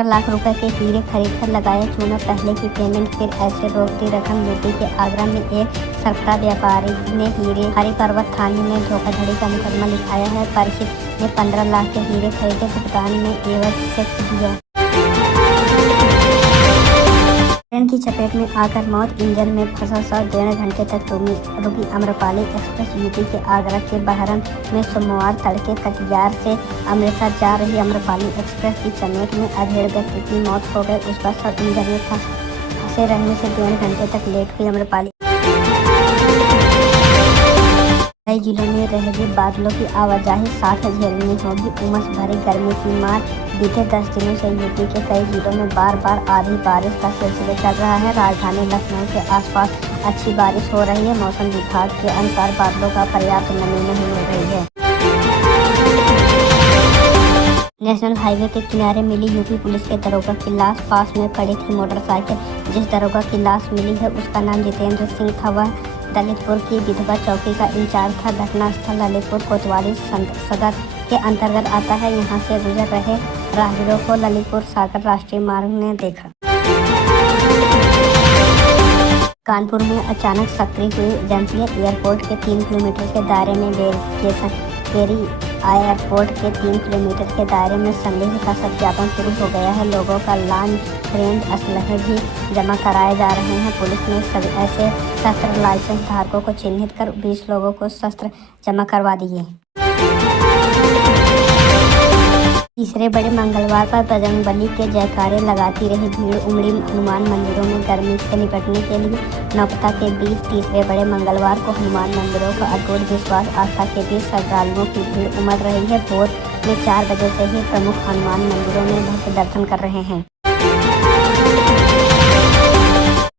15 लाख रुपए के हीरे खरीदकर लगाया चूना, पहले की पेमेंट फिर ऐसे रोक दी रकम। यूपी के आगरा में एक सरकता व्यापारी ने हीरे हरि पर्वत थाने में धोखाधड़ी का मुकदमा लिखाया है। परिचित ने 15 लाख के हीरे खरीदे, भुगतान में एवज चेक दिया। ट्रेन की चपेट में आकर मौत, इंजन में फंसा 1.5 घंटे तक रुकी अम्रपाली एक्सप्रेस। यूपी के आगरा के बहरन में सोमवार तड़के कटिहार से अमृतसर जा रही अम्रपाली एक्सप्रेस की चपेट में अधेड़ व्यक्ति की मौत हो गई। उसका शव इंजन में फंसे रहने से 1.5 घंटे तक लेट हुई अम्रपाली। कई जिलों में रहेगी बादलों की आवाजाही, साथ झेलनी होगी उमस भरी गर्मी की मार। बीते 10 दिनों से यूपी के कई जिलों में बार बार आधी बारिश का सिलसिला चल रहा है। राजधानी लखनऊ के आसपास अच्छी बारिश हो रही है। मौसम विभाग के अनुसार बादलों का पर्याप्त नमी नहीं मिल रही है। नेशनल हाईवे के किनारे मिली यूपी पुलिस के दरोगा की लाश, पास में पड़ी थी मोटरसाइकिल। जिस दरोगा की लाश मिली है उसका नाम जितेंद्र सिंह था। वह ललितपुर की विधवा चौकी का इंचार्ज था। घटनास्थल ललितपुर कोतवाली सदर के अंतर्गत आता है। यहाँ से गुजर रहे राहगीरों को ललितपुर सागर राष्ट्रीय मार्ग ने देखा। कानपुर में अचानक सक्रिय हुई एजेंसियां, एयरपोर्ट के 3 किलोमीटर के दायरे में वेरिफिकेशन। एयरपोर्ट के 3 किलोमीटर के दायरे में संदेह का सत्यापन शुरू हो गया है। लोगों का लॉन्ग रेंज असलहे भी जमा कराए जा रहे हैं। पुलिस ने सभी ऐसे शस्त्र लाइसेंस धारकों को चिन्हित कर 20 लोगों को शस्त्र जमा करवा दिए। तीसरे बड़े मंगलवार पर बजरंगबली के जयकारे लगाती रही भीड़ उमड़ी हनुमान मंदिरों में। गर्मी से निपटने के लिए नौपता के बीच तीसरे बड़े मंगलवार को हनुमान मंदिरों का अटूट विश्वास आस्था के बीच श्रद्धालुओं की भीड़ उमड़ रही है। भोर में 4 बजे से ही प्रमुख हनुमान मंदिरों में भक्त दर्शन कर रहे हैं।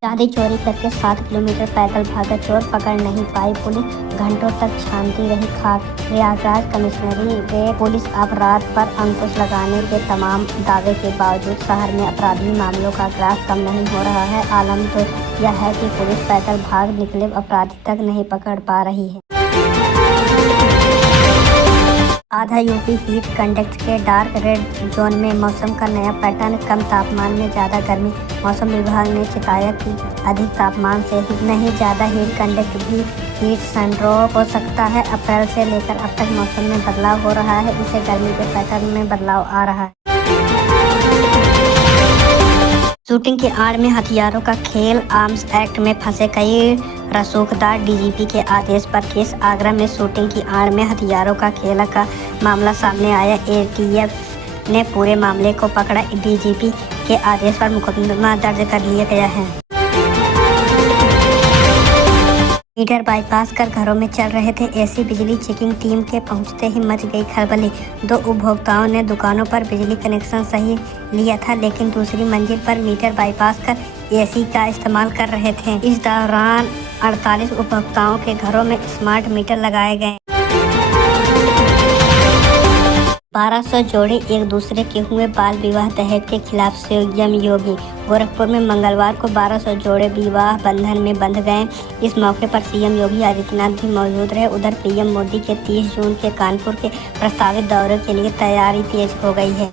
चांदी चोरी करके 7 किलोमीटर पैदल भागा चोर, पकड़ नहीं पाई पुलिस। घंटों तक छानती रही खाक। प्रयागराज कमिश्नरी पुलिस अपराध पर अंकुश लगाने के तमाम दावे के बावजूद शहर में अपराधी मामलों का ग्राफ कम नहीं हो रहा है। आलम तो यह है कि पुलिस पैदल भाग निकले अपराधी तक नहीं पकड़ पा रही है। आधा यूपी हीट इंडेक्स के डार्क रेड जोन में। मौसम का नया पैटर्न, कम तापमान में ज़्यादा गर्मी। मौसम विभाग ने चेताया कि अधिक तापमान से ही नहीं ज़्यादा हीट इंडेक्स भी हीट सिंड्रोम हो सकता है। अप्रैल से लेकर अब तक मौसम में बदलाव हो रहा है, इससे गर्मी के पैटर्न में बदलाव आ रहा है। शूटिंग की आड़ में हथियारों का खेल, आर्म्स एक्ट में फंसे कई रसूखदार। डीजीपी के आदेश पर केस। आगरा में शूटिंग की आड़ में हथियारों का खेल का मामला सामने आया। एटीएफ ने पूरे मामले को पकड़ा। डीजीपी के आदेश पर मुकदमा दर्ज कर लिया गया है। मीटर बाईपास कर घरों में चल रहे थे एसी। बिजली चेकिंग टीम के पहुंचते ही मच गई खलबली। 2 उपभोक्ताओं ने दुकानों पर बिजली कनेक्शन सही लिया था, लेकिन दूसरी मंजिल पर मीटर बाईपास कर एसी का इस्तेमाल कर रहे थे। इस दौरान 48 उपभोक्ताओं के घरों में स्मार्ट मीटर लगाए गए। 1200 जोड़े एक दूसरे के हुए बाल विवाह। दहेज के खिलाफ सीएम योगी। गोरखपुर में मंगलवार को 1200 जोड़े विवाह बंधन में बंध गए। इस मौके पर सीएम योगी आदित्यनाथ भी मौजूद रहे। उधर पीएम मोदी के 30 जून के कानपुर के प्रस्तावित दौरे के लिए तैयारी तेज हो गई है।